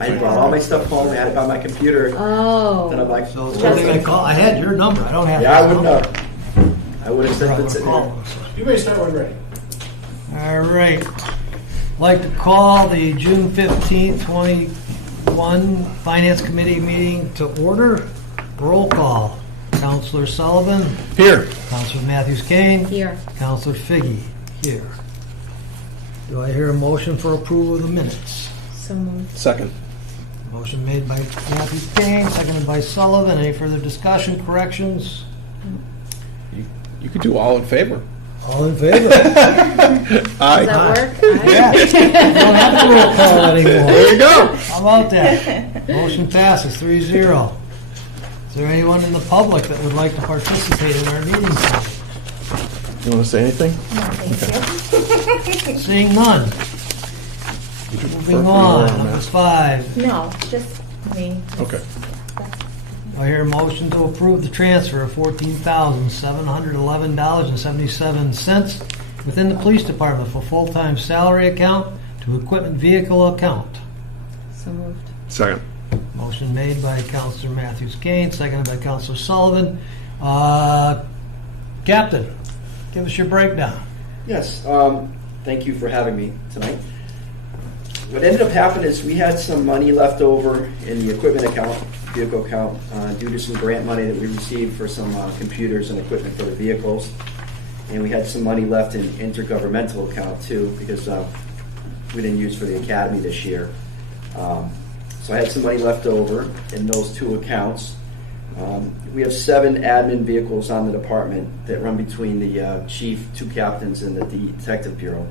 I brought all my stuff home. I had it on my computer. Oh. Then I'm like, So it's something I call. I had your number. I don't have. yeah, I his wouldn't number. have. I would have sent it to Call him. him, so. You may start when ready. All right. Like to call the June 15th, 21 Finance Committee meeting to order. Roll call. Counselor Sullivan. Here. Counselor Matthews Kane. Here. Counselor Figgy. Here. Do I hear a motion for approval of the minutes? So moved. Second. Motion made by Matthews Kane, seconded by Sullivan. Any further discussion, corrections? You could do all in favor. All in favor? Aye. Does that work? Yeah. Don't have to roll call anymore. There you go. How about that? Motion passes 3-0. Is there anyone in the public that would like to participate in our meeting tonight? You want to say anything? Seeing none. Moving on, number 5. No, just me. Okay. I hear a motion to approve the transfer of $14,711.77 within the police department for full-time salary account to equipment vehicle account. So moved. Second. Motion made by Counselor Matthews Kane, seconded by Counselor Sullivan. Captain, give us your breakdown. Yes, thank you for having me tonight. What ended up happening is we had some money left over in the equipment account, vehicle account, due to some grant money that we received for some computers and equipment for the vehicles. And we had some money left in intergovernmental account too, because we didn't use for the academy this year. So I had some money left over in those two accounts. We have 7 admin vehicles on the department that run between the chief, 2 captains, and the detective bureau.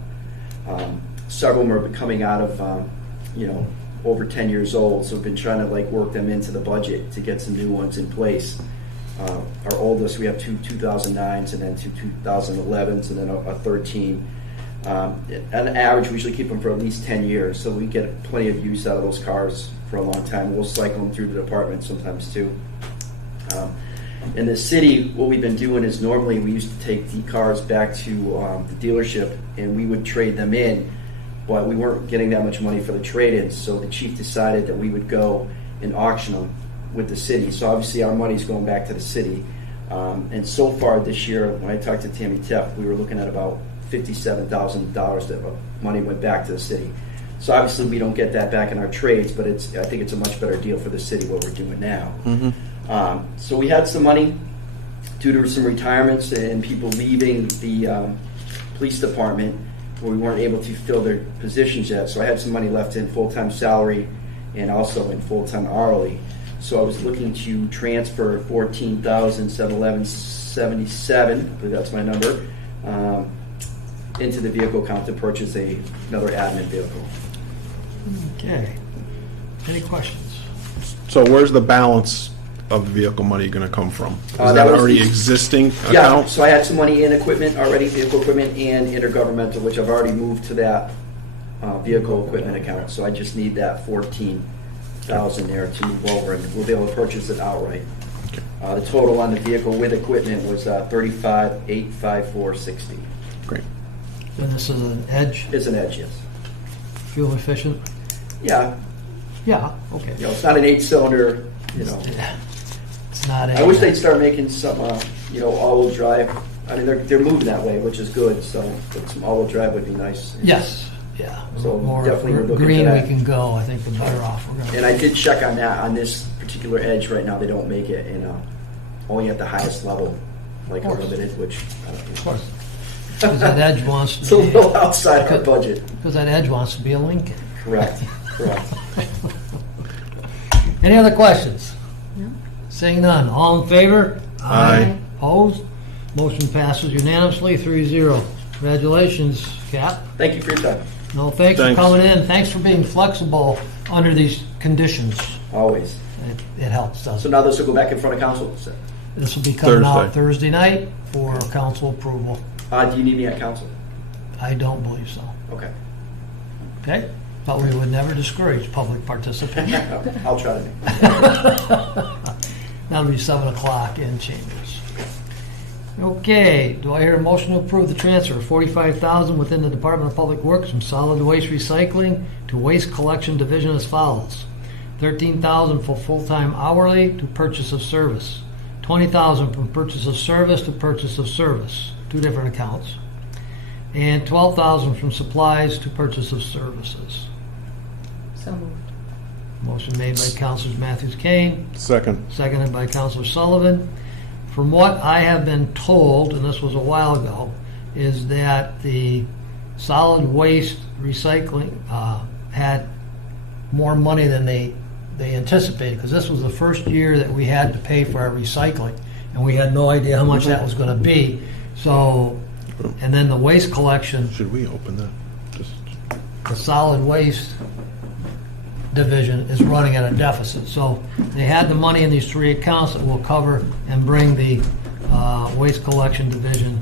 Several of them are coming out of, over 10 years old, so we've been trying to work them into the budget to get some new ones in place. Our oldest, we have 2 2009s and then 2 2011s and then a 13. On average, we usually keep them for at least 10 years, so we get plenty of use out of those cars for a long time. We'll cycle them through the department sometimes too. In the city, what we've been doing is normally we used to take the cars back to the dealership and we would trade them in, but we weren't getting that much money for the trade-ins, so the chief decided that we would go and auction them with the city. So obviously our money's going back to the city. And so far this year, when I talked to Tammy Teff, we were looking at about $57,000 that money went back to the city. So obviously we don't get that back in our trades, but I think it's a much better deal for the city what we're doing now. So we had some money due to some retirements and people leaving the police department where we weren't able to fill their positions yet. So I had some money left in full-time salary and also in full-time hourly. So I was looking to transfer $14,711.77, I believe that's my number, into the vehicle account to purchase another admin vehicle. Okay. Any questions? So where's the balance of the vehicle money going to come from? Is that that was already the- existing Yeah, account? so I had some money in equipment already, vehicle equipment and intergovernmental, which I've already moved to that vehicle equipment account. So I just need that 14,000 there to move over, and we'll be able to purchase it outright. The total on the vehicle with equipment was $35,854.60. Great. And this is an Edge, It's an Edge, yes. fuel efficient? Yeah, Yeah, okay. it's not an 8-cylinder. It's not I wish they'd start making some, all-wheel drive. I mean, they're moving that way, which is good. So, but some all-wheel drive would be nice. Yes, yeah. So The more definitely we're looking green for we that. can go, I think the better off we're going to And I did check on that on this particular Edge right now. They don't make it in only at the highest level, like Of course. unlimited, which I don't Of know. course. Because that Edge wants It's a to be, little outside our budget. because that Edge wants to be a Lincoln. Correct. Correct. Any other questions? No. Seeing none, all in favor? Aye. Opposed? Motion passes unanimously, 3-0. Congratulations, Cap. Thank you for your time. No, thanks for Thanks. coming in. Thanks for being flexible under these conditions. Always. It helps, So doesn't it? now this will go back in front of council. So, This will be coming out Thursday. Thursday night for council approval. do you need me at council? I don't believe so. Okay. Okay? But we would never discourage public participation. I'll try to. That'll be 7 o'clock in chambers. Okay, do I hear a motion to approve the transfer of $45,000 within the Department of Public Works from solid waste recycling to waste collection division as follows? $13,000 for full-time hourly to purchase of service, $20,000 from purchase of service to purchase of service, two different accounts, and $12,000 from supplies to purchase of services. So moved. Motion made by Councilors Matthews Kane, Second. seconded by Councilor Sullivan. From what I have been told, and this was a while ago, is that the solid waste recycling had more money than they anticipated, because this was the first year that we had to pay for our recycling, and we had no idea how much that was going to be. So, and then the waste collection, Should we open that? Just the solid waste division is running at a deficit. So they had the money in these three accounts that will cover and bring the waste collection division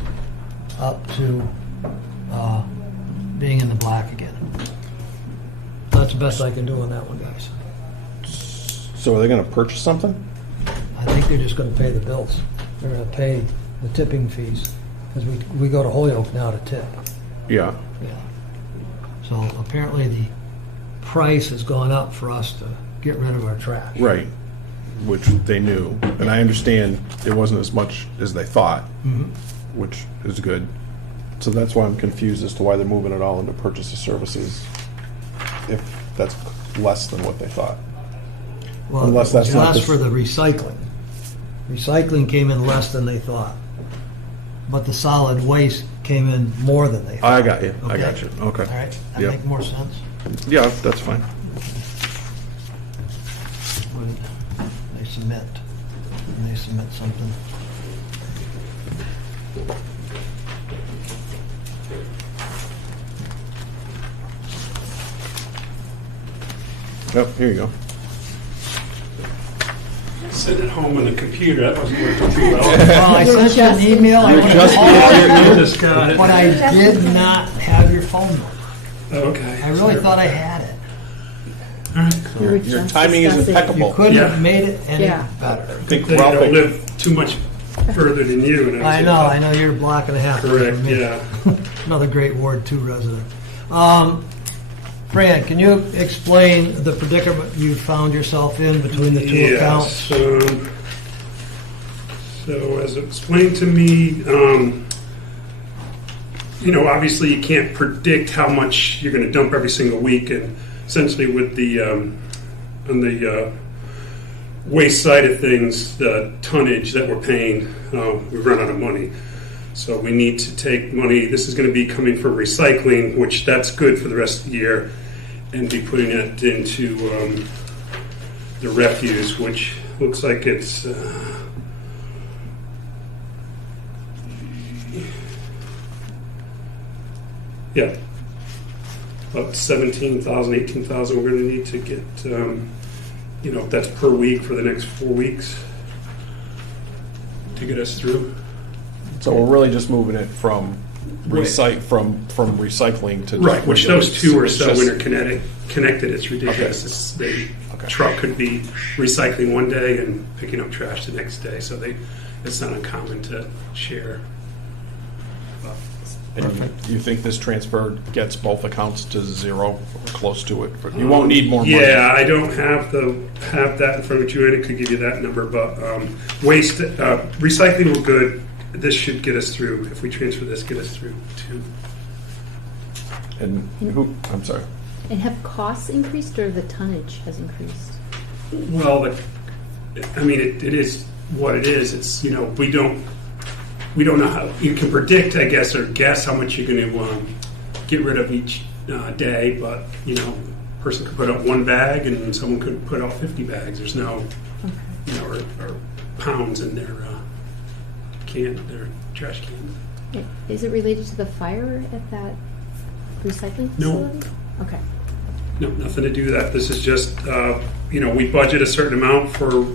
up to being in the black again. That's the best I can do on that one, guys. So are they gonna purchase something? I think they're just going to pay the bills. They're going to pay the tipping fees, because we go to Holyoke now to tip. Yeah. Yeah. So apparently the price has gone up for us to get rid of our trash. Right. Which they knew. And I understand it wasn't as much as they thought, which is good. So that's why I'm confused as to why they're moving it all into purchase of services, if that's less than what they thought. Well, Unless that's not just the- for the recycling. Recycling came in less than they thought, but the solid waste came in more than they thought. I got you. I Okay. got you. Okay. All right, that Yep. make more sense Yeah, that's fine. when they submit something. Yep, here you go. Sitting at home on the computer, that wasn't working too well. Well, I sent you an email, I went just- to call I you, just got it. but I did not have your phone number. Okay. I really thought I had it. We were Your just timing is discussing- You impeccable. couldn't Yeah. have made it any Yeah. better. I think They don't Ralph, live too much further than you. And I know you're a block and a half. away Correct, from me. yeah. Another great Ward 2 resident. Fran, can you explain the predicament you found yourself in between the two accounts? Yes. So as explained to me, obviously you can't predict how much you're going to dump every single week, and essentially with the on the waste side of things, the tonnage that we're paying, we've run out of money. So we need to take money. This is going to be coming from recycling, which that's good for the rest of the year, and be putting it into the refuse, which looks like it's about 17,000, 18,000 we're going to need to get, that's per week for the next 4 weeks to get us through. so we're really just moving it from from recycling to Right, which those two are it's so just- interconnected, it's ridiculous. Okay. The Okay. truck could be recycling one day and picking up trash the next day, so it's not uncommon to share. And you think this transfer gets both accounts to zero, or close to it? You won't need more money. Yeah, I don't have that in front of you, and it could give you that number, but waste, recycling, we're good. This should get us through, if we transfer this, get us through too. And I'm sorry. And have costs increased or the tonnage has increased? Well, it is what it is. It's, we don't know how, you can predict, I guess, or guess how much you're going to get rid of each day, but, a person could put out one bag and someone could put out 50 bags. There's no, or pounds in their their trash can. Is it related to the fire at that recycling No. facility? Okay. No, nothing to do with that. This is just, we budget a certain amount for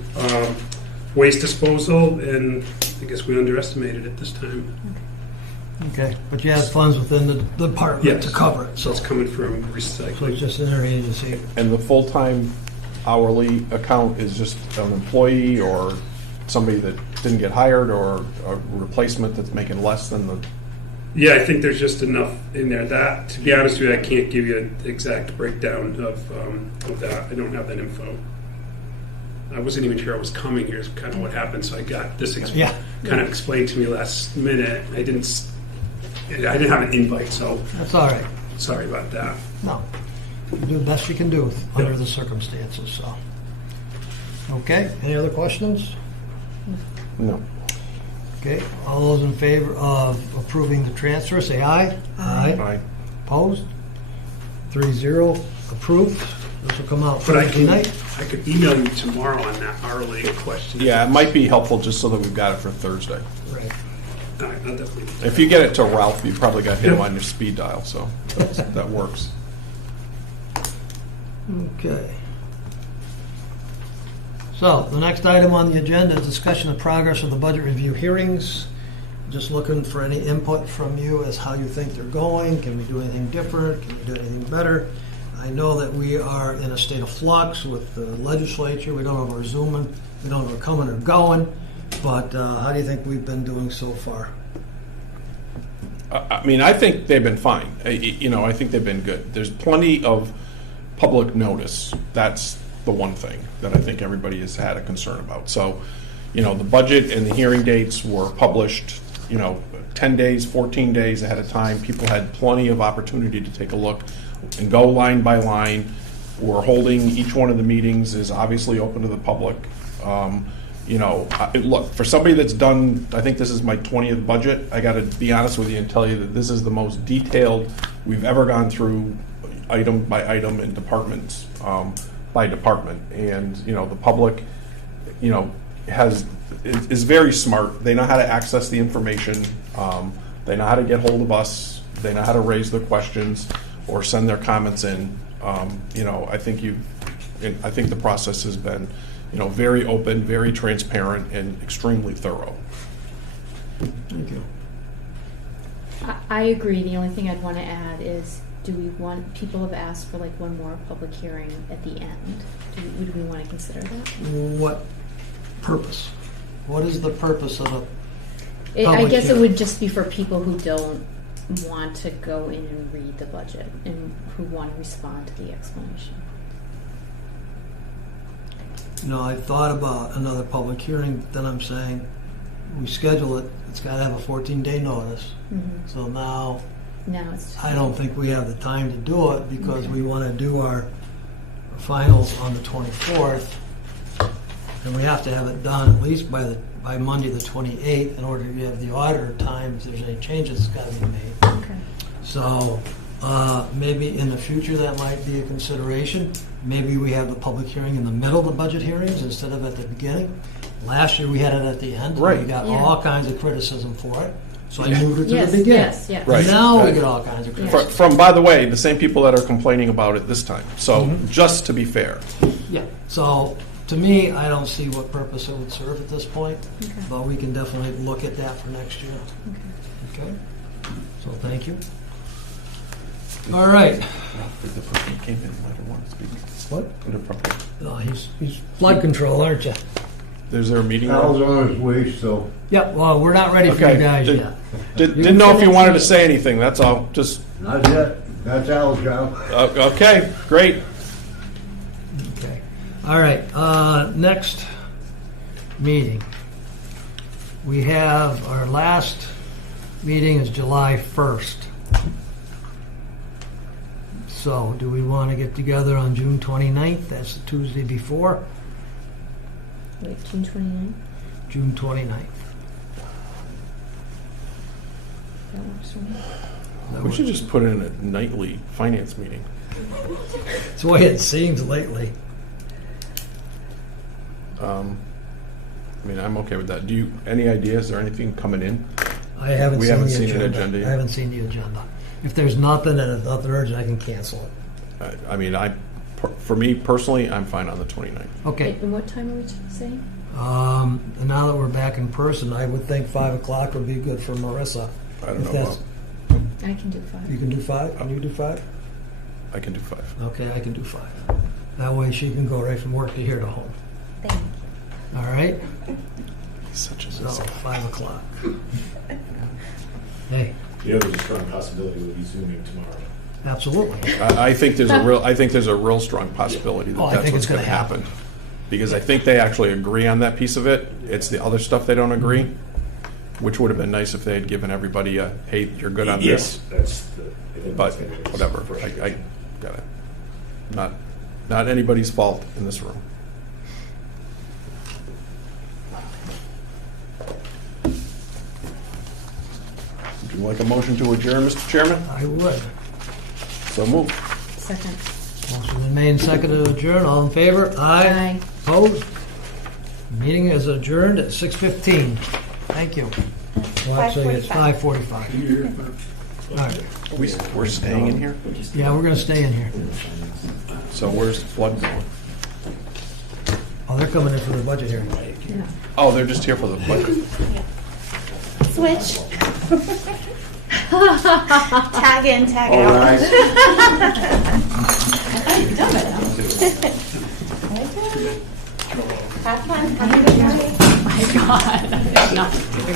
waste disposal, and I guess we underestimated it this time. Okay, but you have funds within the department Yes. to cover it, So it's coming from so it's recycling. just interagency. And the full-time hourly account is just an employee or somebody that didn't get hired, or a replacement that's making less than the... Yeah, I think there's just enough in there. To be honest with you, I can't give you an exact breakdown of that. I don't have that info. I wasn't even sure I was coming. Here's kind of what happened. So I got this Yeah. kind of explained to me last minute. I didn't have an invite, so That's all right. sorry about that. No, you do the best you can do under the circumstances, so. Okay, any other questions? No. Okay, all those in favor of approving the transfer, say aye. Aye. Opposed? 3-0, approved. This will come out But I Thursday night. could email you tomorrow on that hourly question. Yeah, it might be helpful just so that we've got it for Thursday. Right. All right, I'll definitely do that. If you get it to Ralph, you probably got him Yeah. on your speed dial, so that works. Okay. So, the next item on the agenda is discussion of progress of the budget review hearings. Just looking for any input from you as how you think they're going. Can we do anything different? Can we do anything better? I know that we are in a state of flux with the legislature. We don't know if we're zooming, we don't know if we're coming or going. But how do you think we've been doing so far? I mean, I think they've been fine. I think they've been good. There's plenty of public notice. That's the one thing that I think everybody has had a concern about. So, the budget and the hearing dates were published, 10 days, 14 days ahead of time. People had plenty of opportunity to take a look and go line by line. We're holding, each one of the meetings is obviously open to the public. Look, for somebody that's done, I think this is my 20th budget, I got to be honest with you and tell you that this is the most detailed we've ever gone through item by item and departments by department. And, the public, is very smart. They know how to access the information. They know how to get hold of us. They know how to raise their questions or send their comments in. I think the process has been, very open, very transparent, and extremely thorough. Thank you. I agree. The only thing I'd want to add is, do we want, people have asked for like one more public hearing at the end. Do we want to consider that? What purpose? What is the purpose of a I Public guess it hearing. would just be for people who don't want to go in and read the budget and who want to respond to the explanation. I thought about another public hearing, then I'm saying, we schedule it, it's gotta have a 14-day notice. Mm-hmm. So now, Now it's. I don't think we have the time to do it because we wanna do our finals on the 24th. And we have to have it done at least by Monday the 28th in order to give the auditor time, if there's any changes that's gotta be made. Okay. So, maybe in the future that might be a consideration. Maybe we have the public hearing in the middle of the budget hearings instead of at the beginning. Last year, we had it at the end. Right. We got Yeah. all kinds of criticism for it. So I Yeah. moved it to Yes, the beginning. yes, yes. Right. Now we get all kinds of criticism. From, by the way, the same people that are complaining about it this time. So, just to be fair. Yeah. So, to me, I don't see what purpose it would serve at this point. Okay. But we can definitely look at that for next year. Okay? So, thank you. All right. The person came in, might have wanted to speak. What? No, He's flood control, aren't you? Is there a meeting? Al's on his way, so. Yep, well, we're not ready for you Okay. guys Did- yet. Didn't know if you wanted to say anything, that's all. Just, Not yet. That's Al's job. okay, great. Okay. All right, next meeting. We have, our last meeting is July 1st. So, do we want to get together on June 29th? That's the Tuesday before, Wait, June 29th? June 29th. That works for me. We should just put in a nightly finance meeting. It's the way it seems lately. I mean, I'm okay with that. Do you, any ideas or anything coming in? I haven't We seen haven't the seen an agenda. agenda yet. I haven't seen the agenda. If there's nothing and it's nothing urgent, I can cancel it. I mean, for me personally, I'm fine on the 29th. Okay. And what time are we saying? And now that we're back in person, I would think 5 o'clock would be good for Marissa. I don't If know that's- about, I can do 5. You can do 5? Can you do 5? I can do 5. Okay, I can do 5. That way she can go right from work to here to home. Thank you. All right? He's such a So, mess. 5 o'clock. Hey, The other strong possibility would be Zooming tomorrow. absolutely. I think there's a real strong possibility that Oh, I that's think what's it's going to gonna happen. because I think they actually agree on that piece of it. It's the other stuff they don't agree, which would have been nice if they had given everybody a, hey, you're good on Yes, this. that's the. I think But that's gonna be the whatever, first I issue. got it. Not anybody's fault in this room. Would you like a motion to adjourn, Mr. Chairman? I would. So move. Second. Motion been made and seconded to adjourn. All in favor? Aye. Opposed? Meeting is adjourned at 6:15. Thank you. Well, actually, it's 5:45. All right. We're staying in here? Yeah, we're going to stay in here. So where's the flood going? Oh, they're coming in for the budget hearing. Yeah. Oh, they're just here for the budget. Switch. Tag in, tag All out. right. Have fun. Have a good night. My God.